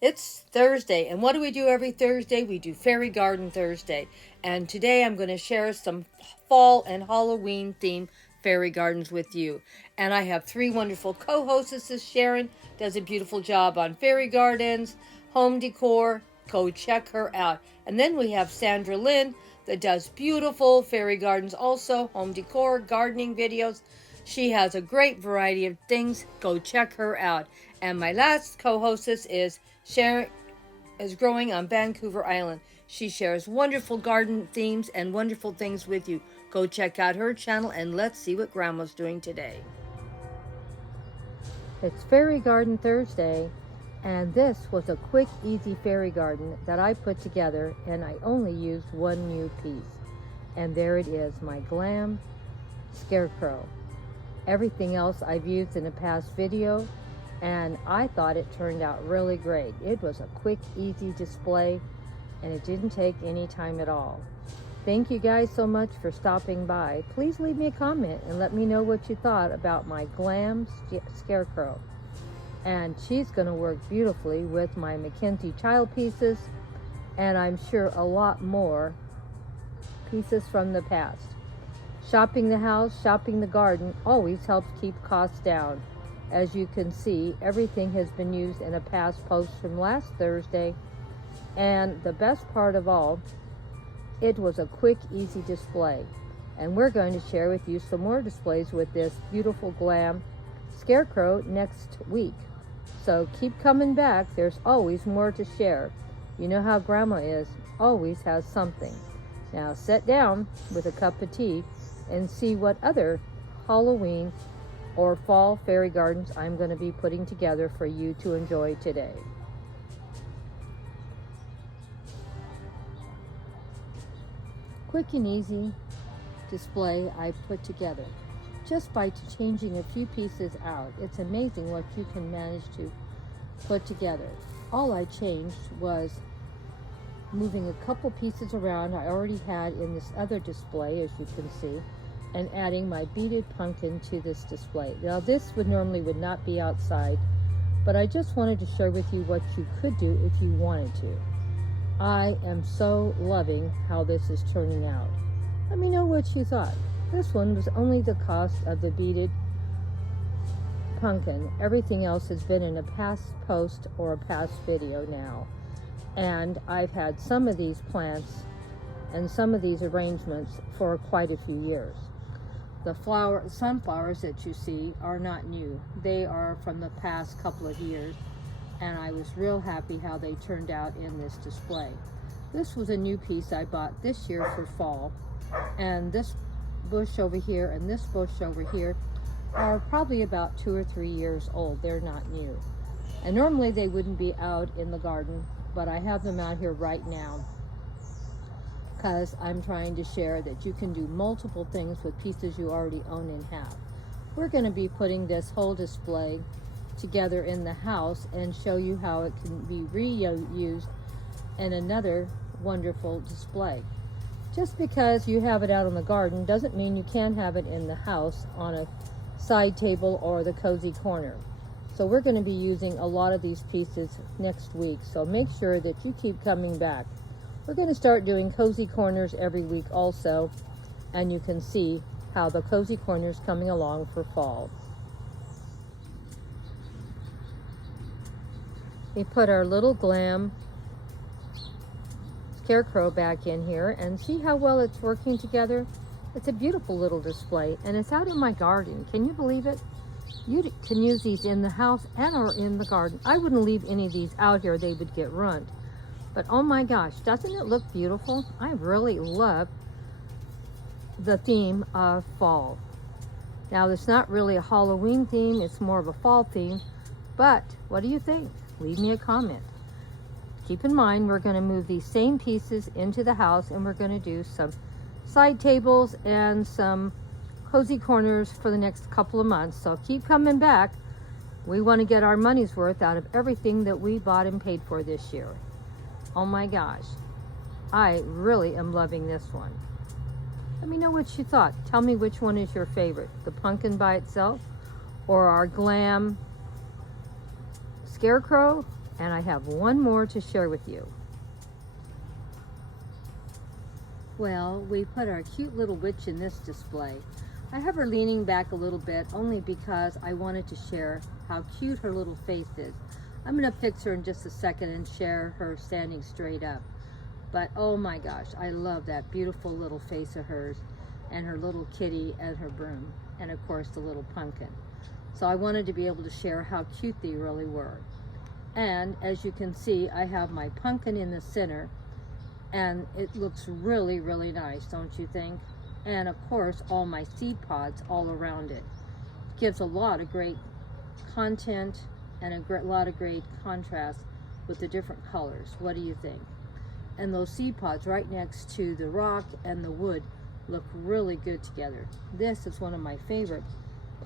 It's Thursday, and what do we do every Thursday? We do Fairy Garden Thursday. And today I'm going to share some fall and Halloween themed fairy gardens with you. And I have three wonderful co-hostesses. Sharon does a beautiful job on fairy gardens, home decor. Go check her out. And then we have Sandra Lynn that does beautiful fairy gardens, also home decor, gardening videos. She has a great variety of things. Go check her out. And my last co-hostess is Sharon, is growing on Vancouver Island. She shares wonderful garden themes and wonderful things with you. Go check out her channel and let's see what Grandma's doing today. It's Fairy Garden Thursday, and this was a quick, easy fairy garden that I put together, and I only used one new piece. And there it is, my Glam Scarecrow. Everything else I've used in a past video, and I thought it turned out really great. It was a quick, easy display, and it didn't take any time at all. Thank you guys so much for stopping by. Please leave me a comment and let me know what you thought about my Glam Scarecrow. And she's going to work beautifully with my Mackenzie child pieces, and I'm sure a lot more pieces from the past. Shopping the house, shopping the garden always helps keep costs down. As you can see, everything has been used in a past post from last Thursday. And the best part of all, it was a quick, easy display. And we're going to share with you some more displays with this beautiful Glam Scarecrow next week. So keep coming back. There's always more to share. You know how Grandma is, always has something. Now sit down with a cup of tea and see what other Halloween or fall fairy gardens I'm going to be putting together for you to enjoy today. Quick and easy display I put together just by changing a few pieces out. It's amazing what you can manage to put together. All I changed was moving a couple pieces around I already had in this other display, as you can see, and adding my beaded pumpkin to this display. Now this would not be outside, but I just wanted to share with you what you could do if you wanted to. I am so loving how this is turning out. Let me know what you thought. This one was only the cost of the beaded pumpkin. Everything else has been in a past post or a past video now. And I've had some of these plants and some of these arrangements for quite a few years. The sunflowers that you see are not new. They are from the past couple of years, and I was real happy how they turned out in this display. This was a new piece I bought this year for fall, and this bush over here and this bush over here are probably about 2 or 3 years old. They're not new. And normally they wouldn't be out in the garden, but I have them out here right now because I'm trying to share that you can do multiple things with pieces you already own and have. We're going to be putting this whole display together in the house and show you how it can be reused in another wonderful display. Just because you have it out in the garden doesn't mean you can't have it in the house on a side table or the cozy corner. So we're going to be using a lot of these pieces next week, so make sure that you keep coming back. We're going to start doing cozy corners every week also, and you can see how the cozy corner is coming along for fall. We put our little Glam Scarecrow back in here and see how well it's working together. It's a beautiful little display, and it's out in my garden. Can you believe it? You can use these in the house and or in the garden. I wouldn't leave any of these out here. They would get ruined. But oh my gosh, doesn't it look beautiful? I really love the theme of fall. Now, it's not really a Halloween theme. It's more of a fall theme. But what do you think? Leave me a comment. Keep in mind, we're going to move these same pieces into the house, and we're going to do some side tables and some cozy corners for the next couple of months. So keep coming back. We want to get our money's worth out of everything that we bought and paid for this year. Oh my gosh, I really am loving this one. Let me know what you thought. Tell me which one is your favorite, the pumpkin by itself or our Glam Scarecrow And I have one more to share with you. Well, we put our cute little witch in this display. I have her leaning back a little bit only because I wanted to share how cute her little face is. I'm going to fix her in just a second and share her standing straight up. But oh my gosh, I love that beautiful little face of hers, and her little kitty and her broom, and of course the little pumpkin. So I wanted to be able to share how cute they really were. And as you can see, I have my pumpkin in the center, and it looks really, really nice, don't you think? And of course, all my seed pods all around it. Gives a lot of great content and a lot of great contrast with the different colors. What do you think? And those seed pods right next to the rock and the wood look really good together. This is one of my favorite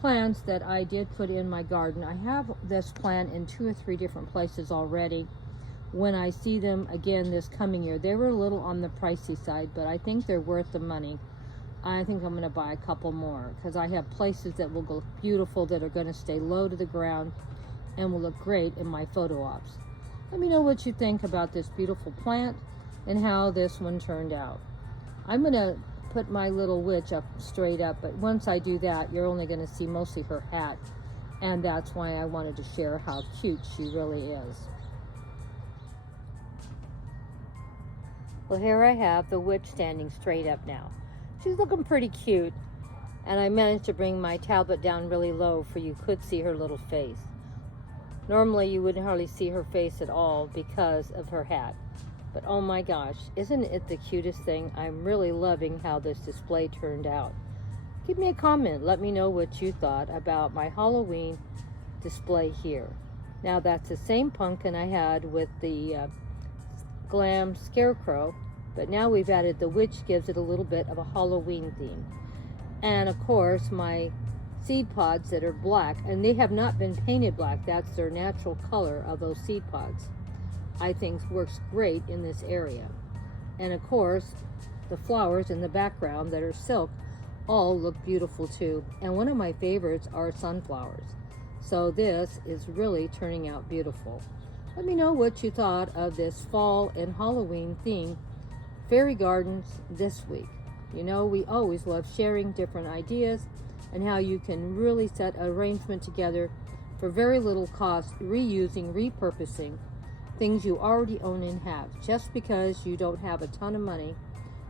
plants that I did put in my garden. I have this plant in 2 or 3 different places already. When I see them again this coming year, they were a little on the pricey side, but I think they're worth the money. I think I'm going to buy a couple more because I have places that will go beautiful, that are going to stay low to the ground and will look great in my photo ops. Let me know what you think about this beautiful plant and how this one turned out. I'm going to put my little witch up straight up, but once I do that, you're only going to see mostly her hat, and that's why I wanted to share how cute she really is. Well, here I have the witch standing straight up now. She's looking pretty cute, and I managed to bring my tablet down really low for you could see her little face. Normally you wouldn't hardly see her face at all because of her hat. But oh my gosh, isn't it the cutest thing? I'm really loving how this display turned out. Give me a comment. Let me know what you thought about my Halloween display here. Now that's the same pumpkin I had with the Glam Scarecrow, but now we've added the witch, gives it a little bit of a Halloween theme. And of course my seed pods that are black, and they have not been painted black. That's their natural color of those seed pods. I think works great in this area. And of course the flowers in the background that are silk all look beautiful too. And one of my favorites are sunflowers. So this is really turning out beautiful. Let me know what you thought of this fall and Halloween theme fairy gardens this week. You know, we always love sharing different ideas and how you can really set an arrangement together for very little cost, reusing, repurposing things you already own and have. Just because you don't have a ton of money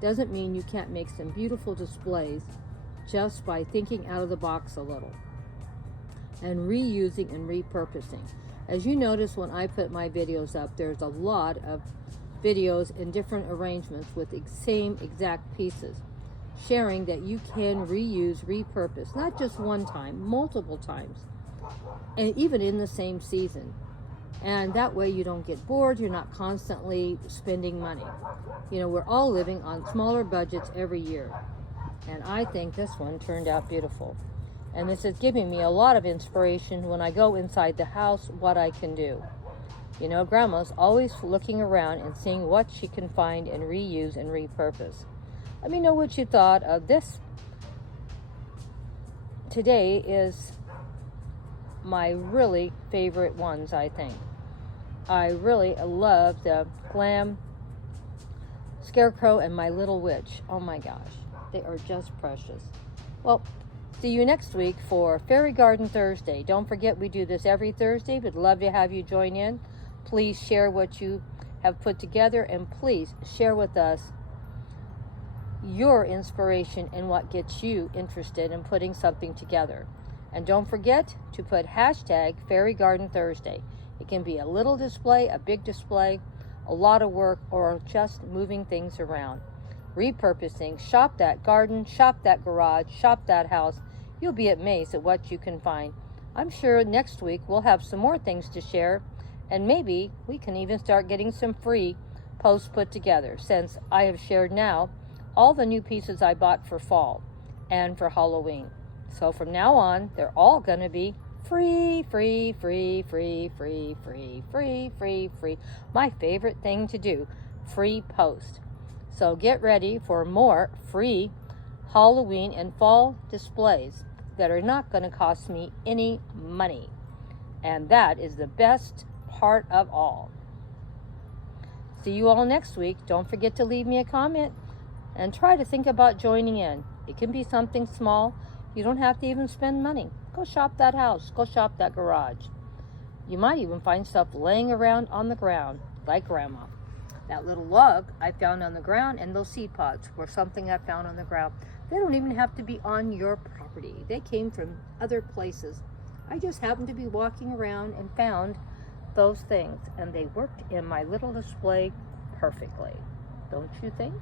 doesn't mean you can't make some beautiful displays just by thinking out of the box a little and reusing and repurposing. As you notice when I put my videos up, there's a lot of videos in different arrangements with the same exact pieces, sharing that you can reuse, repurpose, not just one time, multiple times, and even in the same season. And that way you don't get bored, you're not constantly spending money. You know, we're all living on smaller budgets every year. And I think this one turned out beautiful. And this is giving me a lot of inspiration when I go inside the house, what I can do. You know, Grandma's always looking around and seeing what she can find and reuse and repurpose. Let me know what you thought of this. Today is my really favorite ones, I think. I really love the Glam Scarecrow and my little witch. Oh my gosh, they are just precious. Well, see you next week for Fairy Garden Thursday. Don't forget we do this every Thursday. We'd love to have you join in. Please share what you have put together, and please share with us your inspiration and what gets you interested in putting something together. And don't forget to put hashtag Fairy Garden Thursday. It can be a little display, a big display, a lot of work, or just moving things around. Repurposing, shop that garden, shop that garage, shop that house. You'll be amazed at what you can find. I'm sure next week we'll have some more things to share, and maybe we can even start getting some free posts put together, since I have shared now all the new pieces I bought for fall and for Halloween. So from now on, they're all going to be free, free, free, free, free, free, free, free, free. My favorite thing to do, free post. So get ready for more free Halloween and fall displays that are not going to cost me any money. And that is the best part of all. See you all next week. Don't forget to leave me a comment and try to think about joining in. It can be something small. You don't have to even spend money. Go shop that house. Go shop that garage. You might even find stuff laying around on the ground, like Grandma. That little log I found on the ground, and those seed pods were something I found on the ground. They don't even have to be on your property. They came from other places. I just happened to be walking around and found those things, and they worked in my little display perfectly. Don't you think?